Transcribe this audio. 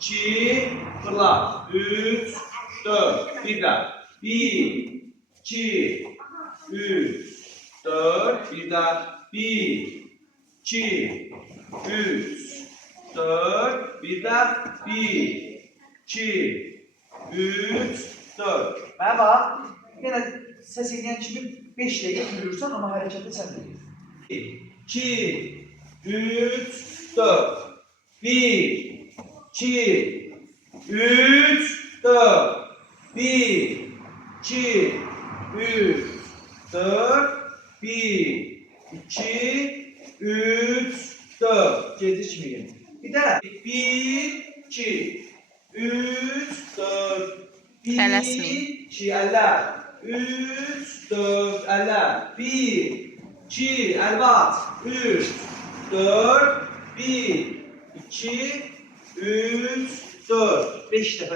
2, fırla. 3, 4, bir daha. 1, 2, 3, 4, bir daha. 1, 2, 3, 4, bir daha. 1, 2, 3, 4. Mənə bax, yenə səs edən kimi 5 dəqiqə gülürsən, amma hərəkətdə sən deyirsən. 2, 3, 4. 1, 2, 3, 4. 1, 2, 3, 4. 1, 2, 3, 4. Gecikmeyin. Bir de 1, 2, 3, 4. 1, Tələsməyin. 2, eller. 3, 4, eller. 1, 2, elbat. 3, 4, 1, 2, 3, 4. 5 dəfə.